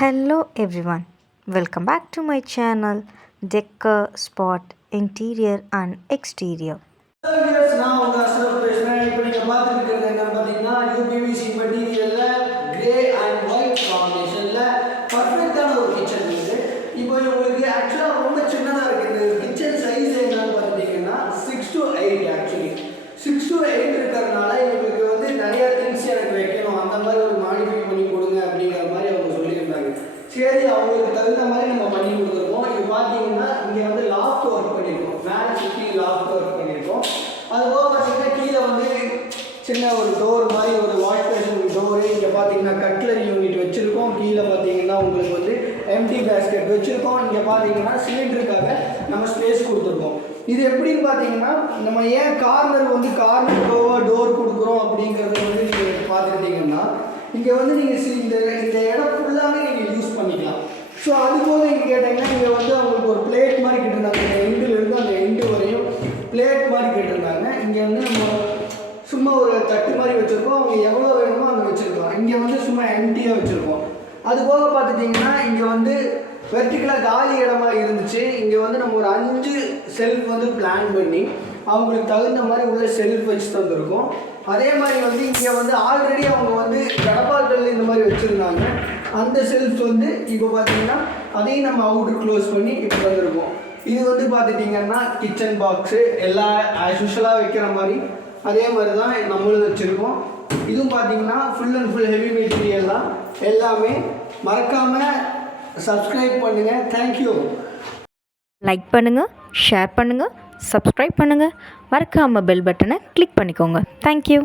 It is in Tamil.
Hello everyone, welcome back to my channel Decor Spot Interior and Exterior. நான் உங்க அஸ்ரப் பேசுறேன். இப்போ நீங்க பார்த்துட்டு இருக்கிறது என்ன பார்த்தீங்கன்னா யூபிவிசி மெட்டீரியல்ல கிரே அண்ட் ஒயிட் காம்பினேஷன்ல பர்ஃபெக்ட்டான ஒரு கிச்சன் இது. இப்போ உங்களுக்கு ஆக்சுவலா ரொம்ப சின்னதா இருக்கு. இந்த கிச்சன் சைஸ் என்னன்னு பார்த்தீங்கன்னா 6 to 8 ஆக்சுவலி 6 to 8 இருக்கறனால உங்களுக்கு வந்து நிறைய திங்ஸ் எனக்கு வைக்கணும் அந்த மாதிரி ஒரு மாடிஃபை பண்ணி கொடுங்க அப்படிங்கிற மாதிரி அவங்க சொல்லியிருந்தாங்க. சரி அவங்களுக்கு தகுந்த மாதிரி நம்ம பண்ணி கொடுத்துருக்கோம். இது பார்த்தீங்கன்னா இங்கே வந்து லாஃப்ட் ஒர்க் பண்ணியிருக்கோம். மேலே சுற்றி லாஃப்ட் ஒர்க் பண்ணியிருக்கோம். அதுபோக பார்த்தீங்கன்னா கீழே வந்து சின்ன ஒரு டோர் மாதிரி ஒரு வாஷ் பேஷன் டோரு, இங்கே பார்த்தீங்கன்னா கட்லரி யூனிட் வச்சுருக்கோம். கீழே பார்த்தீங்கன்னா உங்களுக்கு வந்து எம்டி பேஸ்கெட் வச்சுருக்கோம். இங்கே பார்த்தீங்கன்னா சிலிண்டருக்காக நம்ம ஸ்பேஸ் கொடுத்துருக்கோம். இது எப்படின்னு பார்த்தீங்கன்னா நம்ம ஏன் கார்னர் டோர் கொடுக்குறோம் அப்படிங்கிறத வந்து நீங்கள் பார்த்துக்கிட்டிங்கன்னா இங்கே வந்து நீங்கள் இந்த இடம் ஃபுல்லாகவே நீங்கள் யூஸ் பண்ணிக்கலாம். ஸோ அதுபோக இங்கே கேட்டிங்கன்னா இங்கே வந்து அவங்களுக்கு ஒரு பிளேட் மாதிரி கேட்டிருந்தாங்க. இந்த எண்டுலேருந்து அந்த எண்டு வரையும் பிளேட் மாதிரி கேட்டிருந்தாங்க. இங்கே வந்து நம்ம சும்மா ஒரு தட்டு மாதிரி வச்சுருக்கோம். அவங்க எவ்வளோ வேணுமோ அங்கே வச்சுருக்கலாம். இங்கே வந்து சும்மா எம்டியாக வச்சுருக்கோம். அது போக பார்த்துட்டிங்கன்னா இங்கே வந்து வெர்டிக்கலாக காலி இடமா இருந்துச்சு. இங்கே வந்து நம்ம ஒரு 5 செல்ஃப் வந்து பிளான் பண்ணி அவங்களுக்கு தகுந்த மாதிரி உள்ள செல்ஃப் வச்சு தந்துருக்கோம். அதே மாதிரி வந்து இங்கே வந்து ஆல்ரெடி அவங்க வந்து கடப்பாக்கள் இந்த மாதிரி வச்சுருந்தாங்க. அந்த செல்ஃப் வந்து இப்போ பார்த்தீங்கன்னா அதையும் நம்ம அவுட்ரு க்ளோஸ் பண்ணி இப்போ வந்திருக்கோம். இது வந்து பார்த்துட்டிங்கன்னா கிச்சன் பாக்ஸு எல்லா யூஷுவலாக வைக்கிற மாதிரி அதே மாதிரி தான் நம்மளும் வச்சுருக்கோம். இதுவும் பார்த்தீங்கன்னா full and full heavy material தான். எல்லாமே மறக்காமல் சப்ஸ்கிரைப் பண்ணுங்கள். தேங்க்யூ. லைக் பண்ணுங்கள், ஷேர் பண்ணுங்கள், சப்ஸ்கிரைப் பண்ணுங்கள், மறக்காமல் பெல் பட்டனை கிளிக் பண்ணிக்கோங்க. தேங்க்யூ.